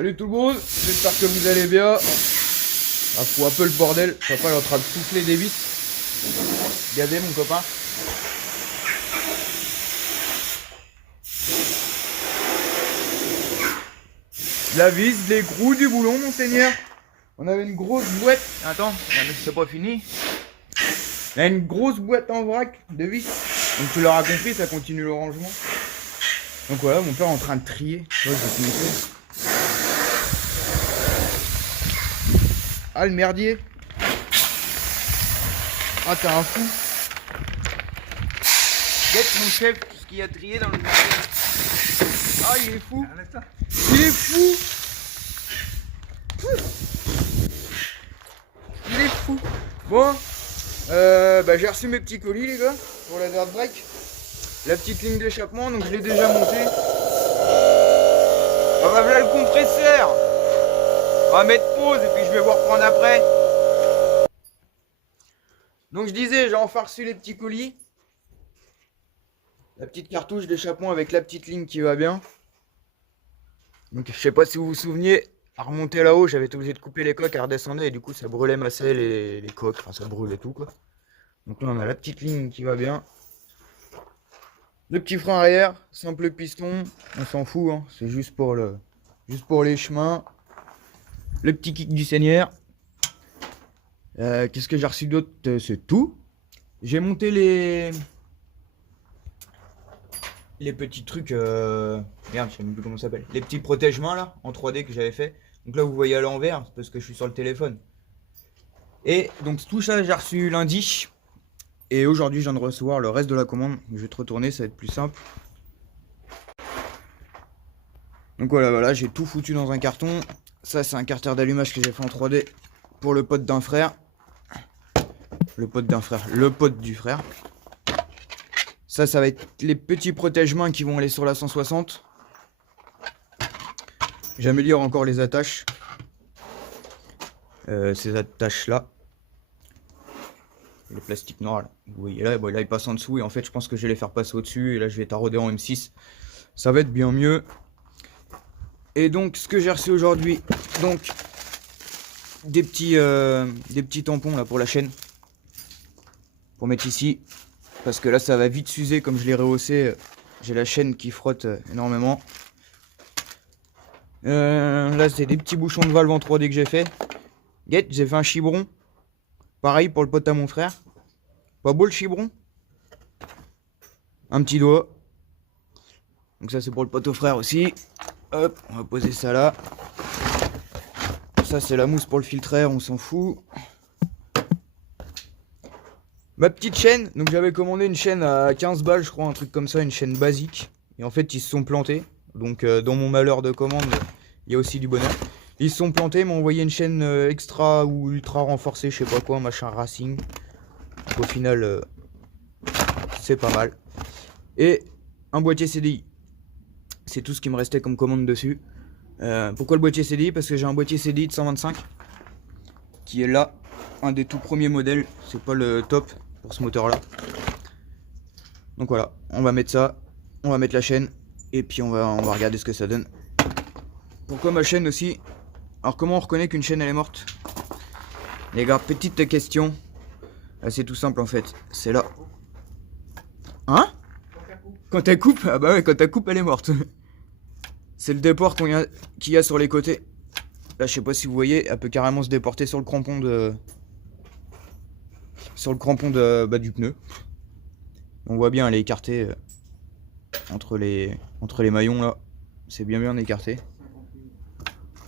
Salut tout le monde, j'espère que vous allez bien. Ah, faut un peu le bordel, papa est en train de souffler des vis. Regardez mon copain. La vis, l'écrou du boulon, monseigneur. On avait une grosse boîte. Attends, c'est pas fini. Il y a une grosse boîte en vrac de vis. Donc tu l'auras compris, ça continue le rangement. Donc voilà, mon père est en train de trier. Ouais, je vais te montrer. Ah, le merdier. Ah, t'es un fou. Guette mon chef, tout ce qu'il y a trié dans le merdier. Ah, il est fou. Il est fou. Il est fou. Bon, j'ai reçu mes petits colis, les gars, pour la dirt break. La petite ligne d'échappement, donc je l'ai déjà montée. Ah bah voilà le compresseur. On va mettre pause et puis je vais vous reprendre après. Donc je disais, j'ai enfin reçu les petits colis. La petite cartouche d'échappement avec la petite ligne qui va bien. Donc je sais pas si vous vous souveniez, à remonter là-haut, j'avais été obligé de couper les coques, elle redescendait et du coup ça brûlait ma selle et les coques, enfin ça brûlait tout quoi. Donc là on a la petite ligne qui va bien. Le petit frein arrière, simple piston, on s'en fout, hein. C'est juste pour les chemins. Le petit kick du Seigneur. Qu'est-ce que j'ai reçu d'autre? C'est tout. J'ai monté les petits trucs, merde, je sais même plus comment ça s'appelle. Les petits protège-mains là, en 3D que j'avais fait. Donc là vous voyez à l'envers, c'est parce que je suis sur le téléphone. Et donc tout ça j'ai reçu lundi. Et aujourd'hui je viens de recevoir le reste de la commande. Je vais te retourner, ça va être plus simple. Donc voilà, j'ai tout foutu dans un carton. Ça c'est un carter d'allumage que j'ai fait en 3D pour le pote d'un frère. Le pote du frère. Ça va être les petits protège-mains qui vont aller sur la 160. J'améliore encore les attaches. Ces attaches-là. Le plastique noir, là. Vous voyez là, bon, là il passe en dessous et en fait je pense que je vais les faire passer au-dessus. Et là je vais tarauder en M6. Ça va être bien mieux. Et donc ce que j'ai reçu aujourd'hui, donc des petits tampons là pour la chaîne. Pour mettre ici. Parce que là ça va vite s'user comme je l'ai rehaussé. J'ai la chaîne qui frotte énormément. Là c'est des petits bouchons de valve en 3D que j'ai fait. Get, j'ai fait un chibron. Pareil pour le pote à mon frère. Pas beau le chibron. Un petit doigt. Donc ça c'est pour le pote au frère aussi. Hop, on va poser ça là. Ça c'est la mousse pour le filtreur, on s'en fout. Ma petite chaîne, donc j'avais commandé une chaîne à 15 balles je crois, un truc comme ça, une chaîne basique. Et en fait ils se sont plantés. Donc dans mon malheur de commande, il y a aussi du bonheur. Ils se sont plantés, m'ont envoyé une chaîne extra ou ultra renforcée, je sais pas quoi, machin racing. Au final, c'est pas mal. Et un boîtier CDI. C'est tout ce qui me restait comme commande dessus. Pourquoi le boîtier CDI? Parce que j'ai un boîtier CDI de 125 qui est là, un des tout premiers modèles. C'est pas le top pour ce moteur là. Donc voilà, on va mettre ça, on va mettre la chaîne et puis on va regarder ce que ça donne. Pourquoi ma chaîne aussi? Alors comment on reconnaît qu'une chaîne elle est morte? Les gars, petite question. C'est tout simple en fait, c'est là. Hein? Quand elle coupe? Ah bah ouais, quand elle coupe elle est morte. C'est le déport qu'il y a sur les côtés. Là je sais pas si vous voyez, elle peut carrément se déporter sur le crampon du pneu. On voit bien elle est écartée entre les maillons là. C'est bien écarté.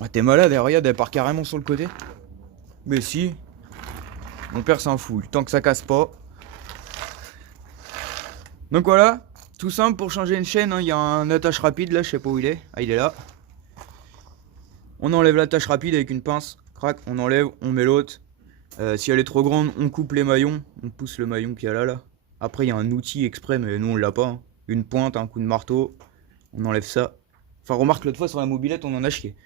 Ah, t'es malade, regarde, elle part carrément sur le côté. Mais si. Mon père s'en fout, tant que ça casse pas. Donc voilà, tout simple pour changer une chaîne, hein. Il y a un attache rapide là, je sais pas où il est. Ah, il est là. On enlève l'attache rapide avec une pince. Crac, on enlève, on met l'autre. Si elle est trop grande, on coupe les maillons. On pousse le maillon qu'il y a là. Après, il y a un outil exprès, mais nous on l'a pas, hein. Une pointe, un coup de marteau. On enlève ça. Enfin, remarque, l'autre fois sur la mobilette, on en a chié.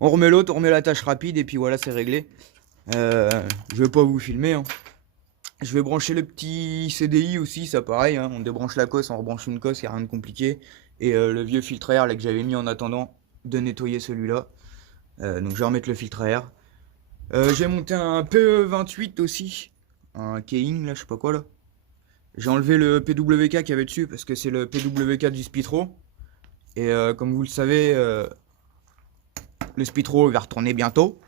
On remet l'autre, on remet l'attache rapide et puis voilà, c'est réglé. Je vais pas vous filmer, hein. Je vais brancher le petit CDI aussi, ça pareil, hein. On débranche la cosse, on rebranche une cosse, y a rien de compliqué. Et le vieux filtre à air là que j'avais mis en attendant, de nettoyer celui-là. Donc je vais remettre le filtre à air. J'ai monté un PE28 aussi, un Keying là, je sais pas quoi là. J'ai enlevé le PWK qu'il y avait dessus parce que c'est le PWK du Spitro. Et comme vous le savez, le Spitro va retourner bientôt.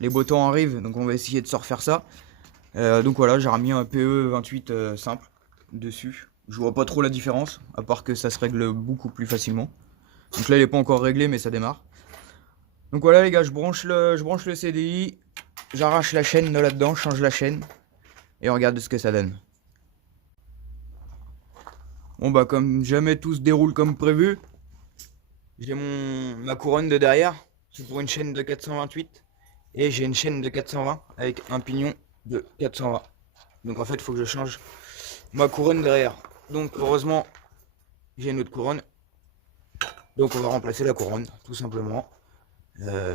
Les beaux temps arrivent, donc on va essayer de se refaire ça. Donc voilà, j'ai remis un PE28 simple dessus. Je vois pas trop la différence, à part que ça se règle beaucoup plus facilement. Donc là il est pas encore réglé mais ça démarre. Donc voilà les gars, je branche le CDI, j'arrache la chaîne de là-dedans, je change la chaîne et on regarde ce que ça donne. Bon bah comme jamais tout se déroule comme prévu, j'ai ma couronne de derrière, c'est pour une chaîne de 428 et j'ai une chaîne de 420 avec un pignon de 420. Donc en fait il faut que je change ma couronne derrière. Donc heureusement j'ai une autre couronne, donc on va remplacer la couronne tout simplement.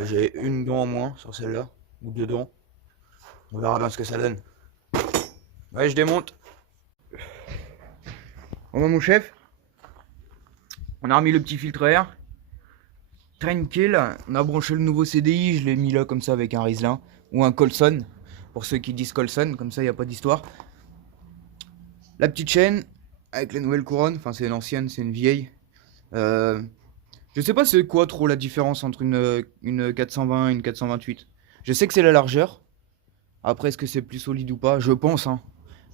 J'ai une dent en moins sur celle-là, ou deux dents. On verra bien ce que ça donne. Ouais, je démonte. Bon, mon chef, on a remis le petit filtre à air. Tranquille, on a branché le nouveau CDI, je l'ai mis là comme ça avec un Riesling ou un Colson. Pour ceux qui disent Colson, comme ça il n'y a pas d'histoire. La petite chaîne avec la nouvelle couronne, enfin c'est l'ancienne, c'est une vieille. Je sais pas c'est quoi trop la différence entre une 420 et une 428. Je sais que c'est la largeur. Après est-ce que c'est plus solide ou pas? Je pense hein.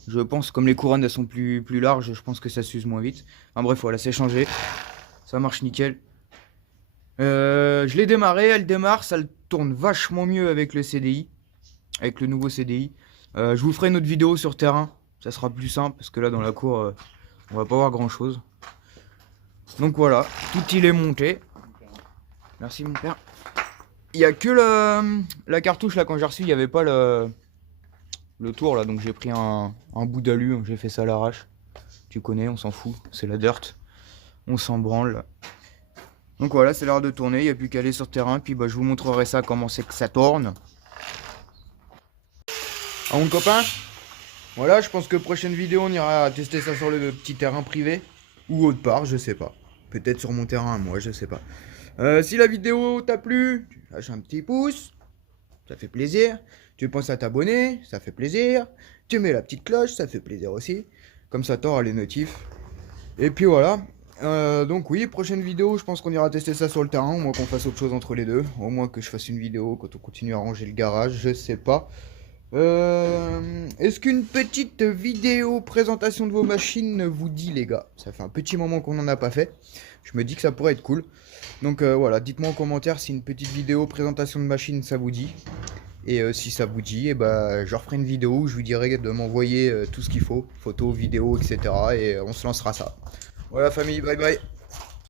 Je pense comme les couronnes elles sont plus larges, je pense que ça s'use moins vite. Enfin bref voilà, c'est changé. Ça marche nickel. Je l'ai démarré, elle démarre, ça tourne vachement mieux avec le CDI. Avec le nouveau CDI. Je vous ferai une autre vidéo sur terrain. Ça sera plus simple parce que là dans la cour on va pas voir grand chose. Donc voilà, tout il est monté. Merci mon père. Il y a que la cartouche là, quand j'ai reçu, il n'y avait pas le tour là, donc j'ai pris un bout d'alu, j'ai fait ça à l'arrache. Tu connais, on s'en fout, c'est la dirt. On s'en branle. Donc voilà, c'est l'heure de tourner, il n'y a plus qu'à aller sur terrain, puis bah, je vous montrerai ça, comment c'est que ça tourne. Ah mon copain, voilà, je pense que prochaine vidéo, on ira tester ça sur le petit terrain privé. Ou autre part, je sais pas. Peut-être sur mon terrain à moi, je sais pas. Si la vidéo t'a plu, tu lâches un petit pouce, ça fait plaisir. Tu penses à t'abonner, ça fait plaisir. Tu mets la petite cloche, ça fait plaisir aussi. Comme ça, t'auras les notifs. Et puis voilà. Donc oui, prochaine vidéo, je pense qu'on ira tester ça sur le terrain, au moins qu'on fasse autre chose entre les deux. Au moins que je fasse une vidéo quand on continue à ranger le garage, je sais pas. Est-ce qu'une petite vidéo présentation de vos machines vous dit les gars? Ça fait un petit moment qu'on n'en a pas fait. Je me dis que ça pourrait être cool. Donc voilà, dites-moi en commentaire si une petite vidéo présentation de machine ça vous dit. Et si ça vous dit, je referai une vidéo où je vous dirai de m'envoyer tout ce qu'il faut. Photos, vidéos, etc. Et on se lancera ça. Voilà famille, bye bye.